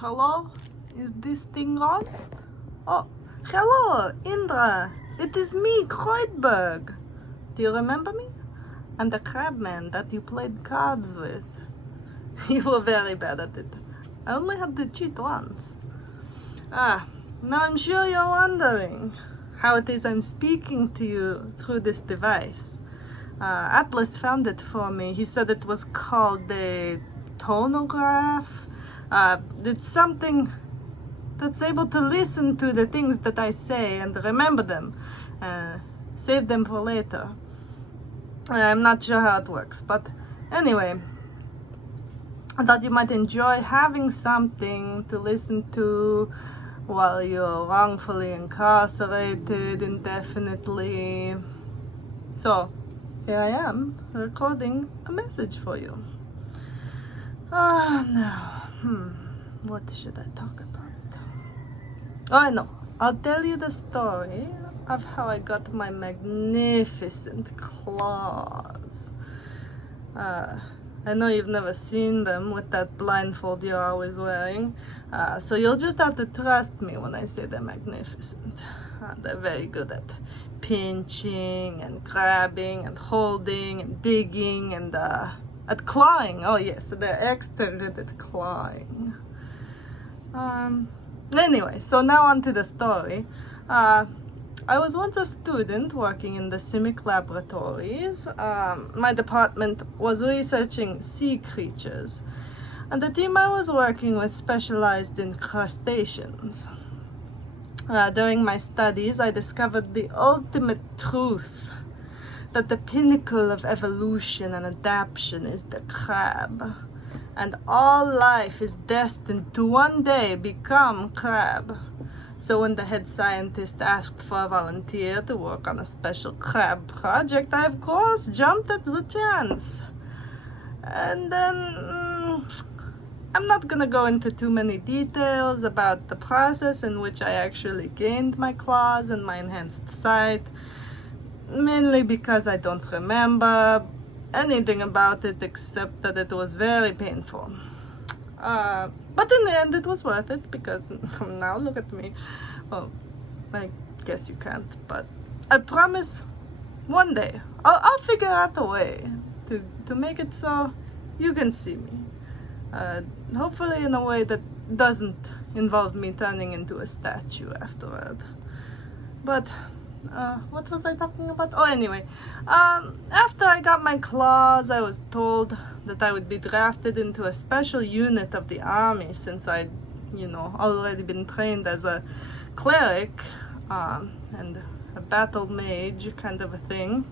Hello? Is this thing on? Oh, hello, Indra. It is me, Kreuzberg. Do you remember me? I'm the crabman that you played cards with. You were very bad at it. I only had to cheat once. Now I'm sure you're wondering how it is I'm speaking to you through this device. Atlas found it for me. He said it was called a tonograph. It's something that's able to listen to the things that I say and remember them. Save them for later. I'm not sure how it works, but anyway, I thought you might enjoy having something to listen to while you're wrongfully incarcerated indefinitely. So, here I am, recording a message for you. Now, what should I talk about? Oh, I know. I'll tell you the story of how I got my magnificent claws. I know you've never seen them with that blindfold you're always wearing, so you'll just have to trust me when I say they're magnificent. They're very good at pinching and grabbing and holding and digging and at clawing. Oh yes, they're extra good at clawing. Anyway, so now on to the story. I was once a student working in the CIMIC laboratories. My department was researching sea creatures, and the team I was working with specialized in crustaceans. During my studies, I discovered the ultimate truth, that the pinnacle of evolution and adaptation is the crab, and all life is destined to one day become crab. So when the head scientist asked for a volunteer to work on a special crab project, I of course jumped at the chance. And then, I'm not gonna go into too many details about the process in which I actually gained my claws and my enhanced sight, mainly because I don't remember anything about it except that it was very painful. But in the end it was worth it, because now look at me. Well, I guess you can't, but I promise one day I'll figure out a way to make it so you can see me. Hopefully in a way that doesn't involve me turning into a statue afterward. But what was I talking about? Oh, anyway, after I got my claws, I was told that I would be drafted into a special unit of the army, since I'd, already been trained as a cleric and a battle mage kind of a thing.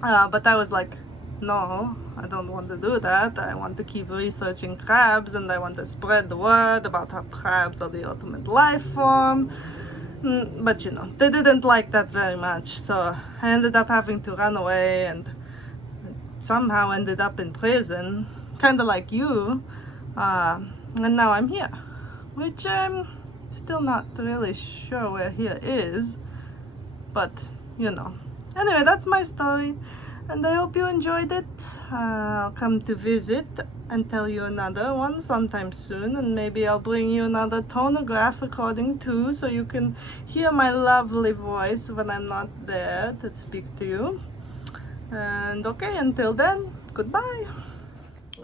But I was like, no, I don't want to do that. I want to keep researching crabs, and I want to spread the word about how crabs are the ultimate life form. But they didn't like that very much, so I ended up having to run away and somehow ended up in prison, kind of like you, and now I'm here, which I'm still not really sure where here is, but anyway, that's my story, and I hope you enjoyed it. I'll come to visit and tell you another one sometime soon, and maybe I'll bring you another tonograph recording too, so you can hear my lovely voice when I'm not there to speak to you. And okay, until then, goodbye.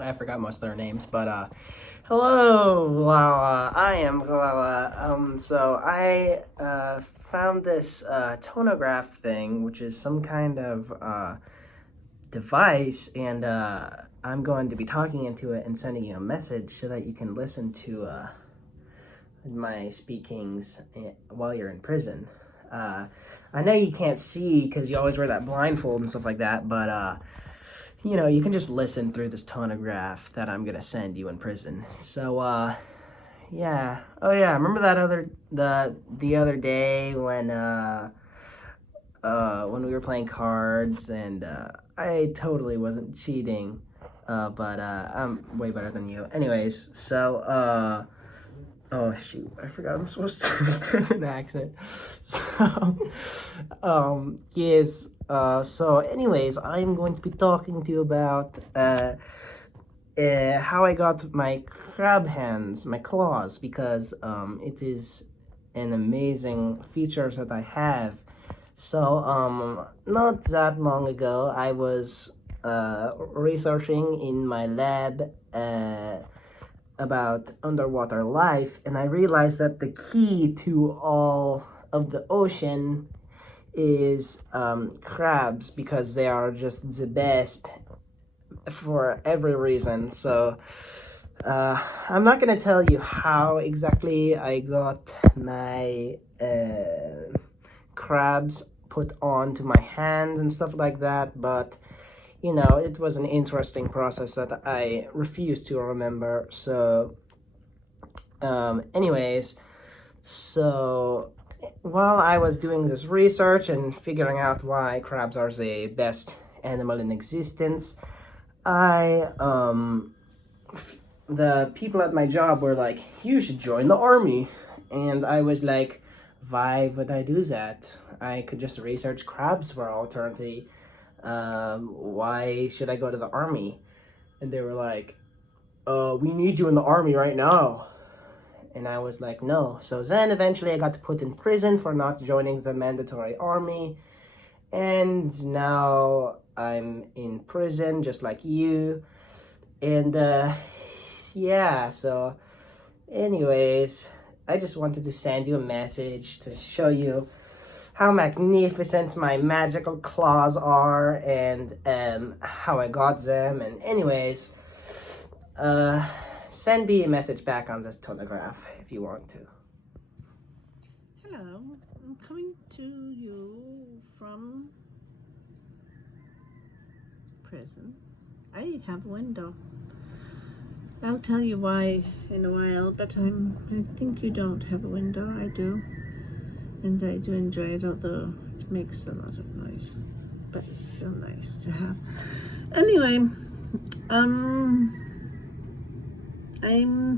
I forgot most of their names, but hello, Lala. I am Lala. So I found this tonograph thing, which is some kind of device, and I'm going to be talking into it and sending you a message so that you can listen to my speakings while you're in prison. I know you can't see because you always wear that blindfold and stuff like that, but you can just listen through this tonograph that I'm gonna send you in prison. So yeah. Oh yeah, remember that the other day when we were playing cards, and I totally wasn't cheating, but I'm way better than you. Anyways, so oh shoot, I forgot I'm supposed to do an accent. So yes, so anyways, I'm going to be talking to you about how I got my crab hands, my claws, because it is an amazing feature that I have. So not that long ago, I was researching in my lab about underwater life, and I realized that the key to all of the ocean is crabs, because they are just the best for every reason. So I'm not gonna tell you how exactly I got my crabs put onto my hands and stuff like that, but you know, it was an interesting process that I refuse to remember. So anyways, so while I was doing this research and figuring out why crabs are the best animal in existence, the people at my job were like, you should join the army. And I was like, why would I do that? I could just research crabs for all eternity. Why should I go to the army? And they were like, we need you in the army right now. And I was like, no. So then eventually I got put in prison for not joining the mandatory army. And now I'm in prison just like you. And yeah, so anyways, I just wanted to send you a message to show you how magnificent my magical claws are, and how I got them. And anyways, send me a message back on this tonograph if you want to. Hello, I'm coming to you from prison. I have a window. I'll tell you why in a while, but I think you don't have a window. I do. And I do enjoy it, although it makes a lot of noise. But it's still nice to have. Anyway, I'm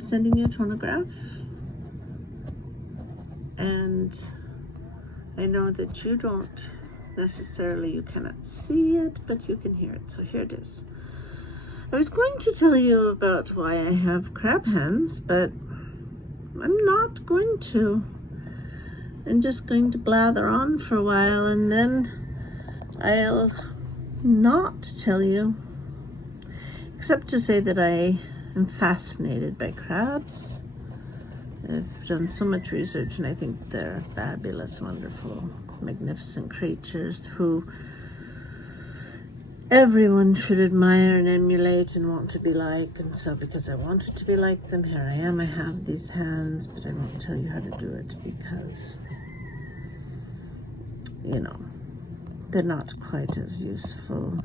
sending you a tonograph. And I know that you don't necessarily, you cannot see it, but you can hear it. So here it is. I was going to tell you about why I have crab hands, but I'm not going to. I'm just going to blather on for a while, and then I'll not tell you, except to say that I am fascinated by crabs. I've done so much research, and I think they're fabulous, wonderful, magnificent creatures who everyone should admire and emulate and want to be like. And so because I wanted to be like them, here I am. I have these hands, but I won't tell you how to do it because, you know, they're not quite as useful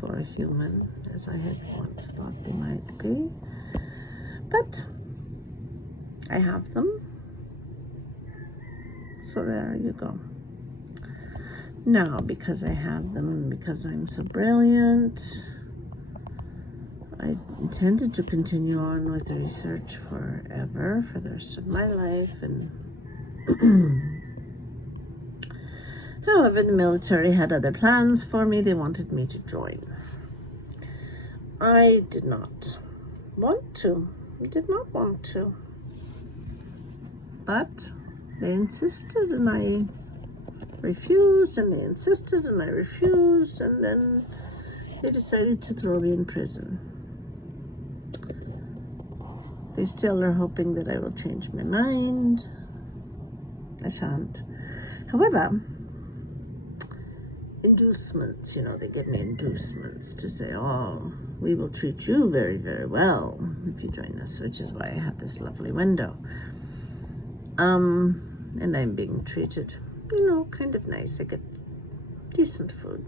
for a human as I had once thought they might be. But I have them. So there you go. Now, because I have them and because I'm so brilliant, I intended to continue on with research forever, for the rest of my life. And however, the military had other plans for me. They wanted me to join. I did not want to. I did not want to. But they insisted, and I refused, and they insisted, and I refused, and then they decided to throw me in prison. They still are hoping that I will change my mind. I shan't. However, inducements, you know, they give me inducements to say, oh, we will treat you very, very well if you join us, which is why I have this lovely window. And I'm being treated, you know, kind of nice. I get decent food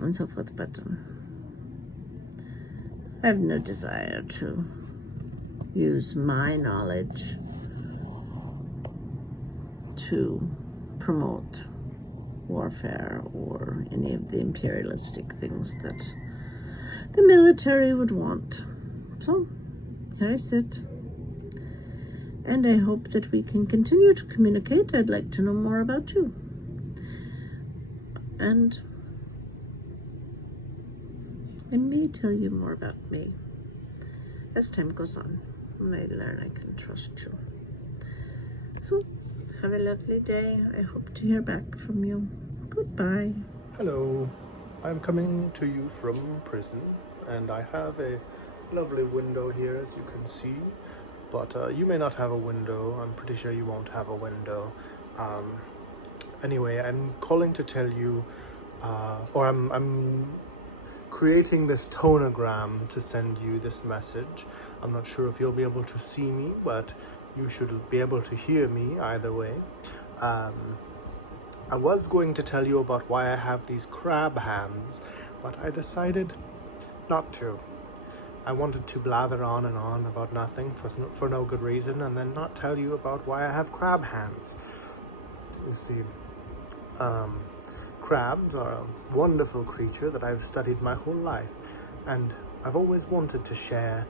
and so forth, but I have no desire to use my knowledge to promote warfare or any of the imperialistic things that the military would want. So here I sit. And I hope that we can continue to communicate. I'd like to know more about you. And I may tell you more about me. as time goes on, when I learn I can trust you. So, have a lovely day. I hope to hear back from you. Goodbye. Hello, I'm coming to you from prison, and I have a lovely window here, as you can see, but you may not have a window. I'm pretty sure you won't have a window. Anyway, I'm calling to tell you, or I'm creating this tonogram to send you this message. I'm not sure if you'll be able to see me, but you should be able to hear me either way. I was going to tell you about why I have these crab hands, but I decided not to. I wanted to blather on and on about nothing for no good reason, and then not tell you about why I have crab hands. You see, crabs are a wonderful creature that I've studied my whole life, and I've always wanted to share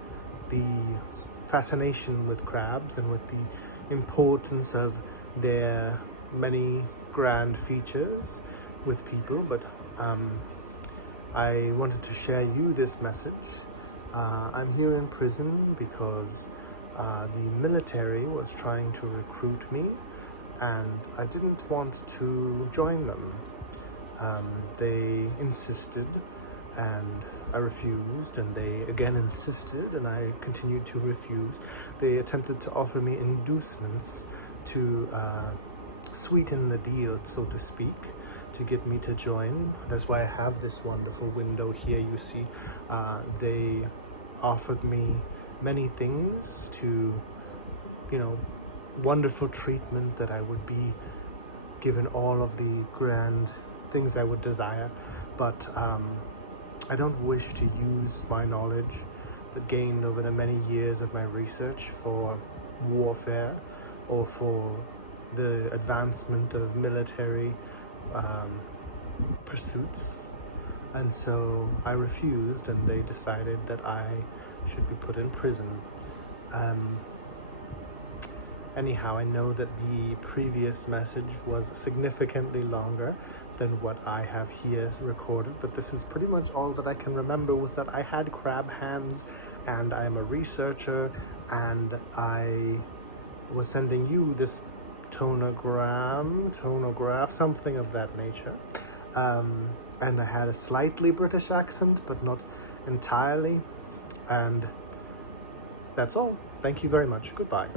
the fascination with crabs and with the importance of their many grand features with people, but I wanted to share you this message. I'm here in prison because the military was trying to recruit me, and I didn't want to join them. They insisted, and I refused, and they again insisted, and I continued to refuse. They attempted to offer me inducements to sweeten the deal, so to speak, to get me to join. That's why I have this wonderful window here. You see, they offered me many things to, wonderful treatment, that I would be given all of the grand things I would desire, but I don't wish to use my knowledge that gained over the many years of my research for warfare or for the advancement of military pursuits. And so I refused, and they decided that I should be put in prison. Anyhow, I know that the previous message was significantly longer than what I have here recorded, but this is pretty much all that I can remember, was that I had crab hands, and I am a researcher, and I was sending you this tonograph, something of that nature. And I had a slightly British accent, but not entirely. And that's all. Thank you very much. Goodbye.